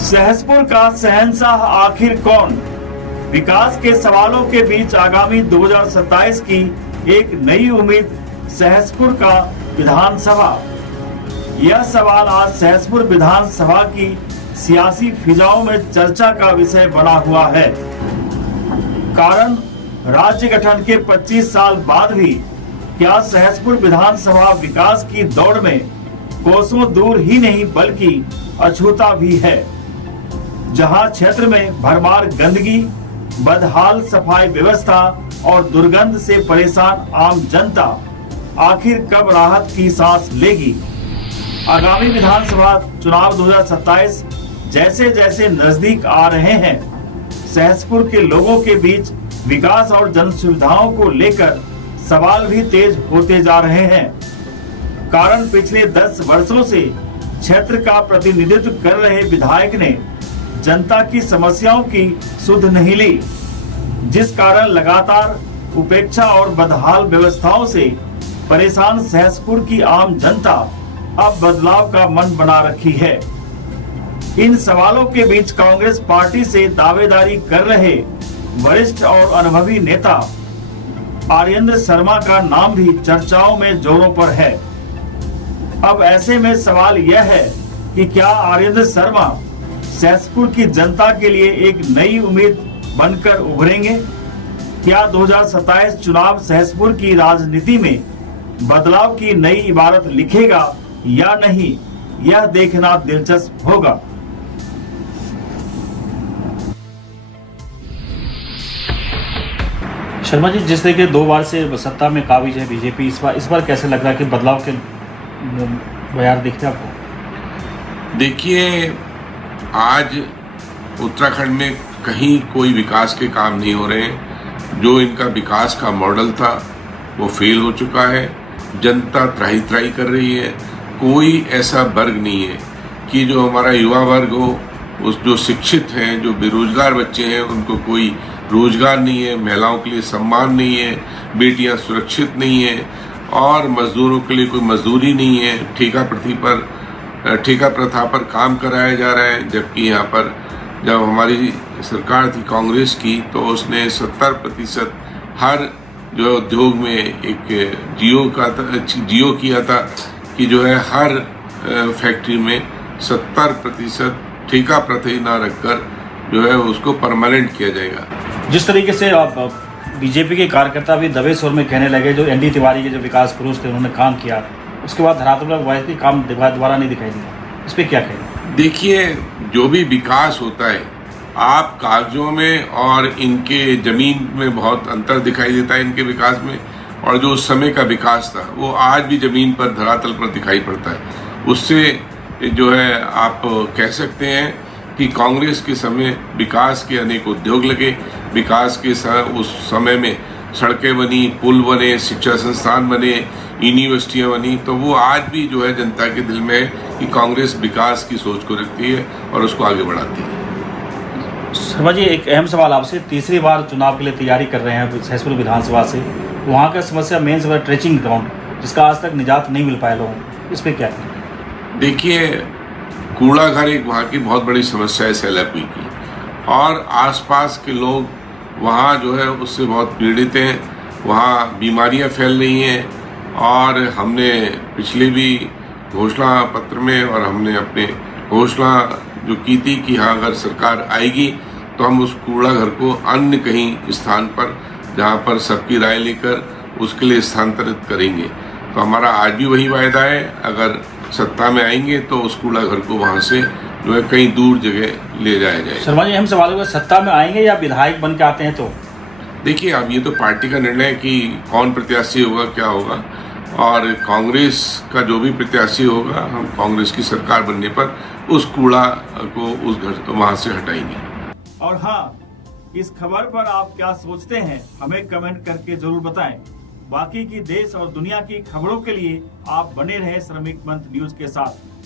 सहसपुर का शहंशाह आखिर कौन? विकास के सवालों के बीच आगामी 2027 की एक नई उम्मीद सहसपुर का विधानसभा। यह सवाल आज सहसपुर विधानसभा की सियासी फिजाओं में चर्चा का विषय बना हुआ है। कारण राज्य गठन के 25 साल बाद भी क्या सहसपुर विधानसभा विकास की दौड़ में कोसों दूर ही नहीं बल्कि अछूता भी है। जहां क्षेत्र में भरमार गंदगी, बदहाल सफाई व्यवस्था और दुर्गंध से परेशान आम जनता आखिर कब राहत की सांस लेगी? आगामी विधानसभा चुनाव 2027 जैसे जैसे नजदीक आ रहे हैं, सहसपुर के लोगों के बीच विकास और जन सुविधाओं को लेकर सवाल भी तेज होते जा रहे हैं। कारण पिछले 10 वर्षों से क्षेत्र का प्रतिनिधित्व कर रहे विधायक ने जनता की समस्याओं की सुध नहीं ली, जिस कारण लगातार उपेक्षा और बदहाल व्यवस्थाओं से परेशान सहसपुर की आम जनता अब बदलाव का मन बना रखी है। इन सवालों के बीच कांग्रेस पार्टी से दावेदारी कर रहे वरिष्ठ और अनुभवी नेता आर्येंद्र शर्मा का नाम भी चर्चाओं में जोरों पर है। अब ऐसे में सवाल यह है कि क्या आर्येंद्र शर्मा सहसपुर की जनता के लिए एक नई उम्मीद बनकर उभरेंगे? क्या 2027 चुनाव सहसपुर की राजनीति में बदलाव की नई इबारत लिखेगा या नहीं, यह देखना दिलचस्प होगा। शर्मा जी, जिस तरीके 2 बार से सत्ता में काबिज है बीजेपी, इस बार कैसे लग रहा है कि बदलाव के बयार दिखते हैं आपको? देखिए, आज उत्तराखंड में कहीं कोई विकास के काम नहीं हो रहे हैं। जो इनका विकास का मॉडल था वो फेल हो चुका है। जनता त्राही त्राही कर रही है। कोई ऐसा वर्ग नहीं है कि जो हमारा युवा वर्ग हो, उस जो शिक्षित हैं, जो बेरोजगार बच्चे हैं, उनको कोई रोजगार नहीं है, महिलाओं के लिए सम्मान नहीं है, बेटियां सुरक्षित नहीं है और मजदूरों के लिए कोई मजदूरी नहीं है। ठेका प्रथा पर काम कराया जा रहा है। जबकि यहाँ पर जब हमारी सरकार थी कांग्रेस की, तो उसने 70% हर जो उद्योग में एक जियो किया था कि जो है हर फैक्ट्री में 70% ठेका प्रथा ही ना रखकर जो है उसको परमानेंट किया जाएगा। जिस तरीके से बीजेपी के कार्यकर्ता भी दबे स्वर में कहने लगे, जो एनडी तिवारी के जो विकास पुरुष थे उन्होंने काम किया, उसके बाद धरातल पर वास्तविक काम दोबारा नहीं दिखाई दिया, इस पर क्या कहें? देखिए, जो भी विकास होता है, आप कागजों में और इनके जमीन में बहुत अंतर दिखाई देता है इनके विकास में, और जो उस समय का विकास था वो आज भी जमीन पर धरातल पर दिखाई पड़ता है। उससे जो है आप कह सकते हैं कि कांग्रेस के समय विकास के अनेक उद्योग लगे, विकास के उस समय में सड़कें बनी, पुल बने, शिक्षा संस्थान बने, यूनिवर्सिटियां बनी। तो वो आज भी जो है जनता के दिल में है कि कांग्रेस विकास की सोच को रखती है और उसको आगे बढ़ाती है। शर्मा जी, एक अहम सवाल आपसे, तीसरी बार चुनाव के लिए तैयारी कर रहे हैं सहसपुर विधानसभा से, वहाँ का समस्या मेन समस्या ट्रेचिंग ग्राउंड, जिसका आज तक निजात नहीं मिल पाया लोगों को, इस पर क्या करें? देखिए, कूड़ा घर एक वहाँ की बहुत बड़ी समस्या है सैलापी की, और आसपास के लोग वहाँ जो है उससे बहुत पीड़ित हैं। वहाँ बीमारियाँ फैल रही हैं और हमने पिछले भी घोषणा पत्र में और हमने अपने घोषणा जो की थी कि हाँ, अगर सरकार आएगी तो हम उस कूड़ा घर को अन्य कहीं स्थान पर, जहाँ पर सबकी राय लेकर उसके लिए स्थानांतरित करेंगे। तो हमारा आज भी वही वायदा है, अगर सत्ता में आएंगे तो उस कूड़ा घर को वहाँ से जो है कहीं दूर जगह ले जाया जाए। शर्मा जी, हम सवाल होगा, सत्ता में आएंगे या विधायक बन के आते हैं? तो देखिए, अब ये तो पार्टी का निर्णय है कि कौन प्रत्याशी होगा, क्या होगा, और कांग्रेस का जो भी प्रत्याशी होगा, हम कांग्रेस की सरकार बनने पर उस कूड़ा को, उस घर को वहाँ से हटाएंगे। और हाँ, इस खबर पर आप क्या सोचते हैं, हमें कमेंट करके जरूर बताएं। बाकी की देश और दुनिया की खबरों के लिए आप बने रहे श्रमिक मंच न्यूज के साथ।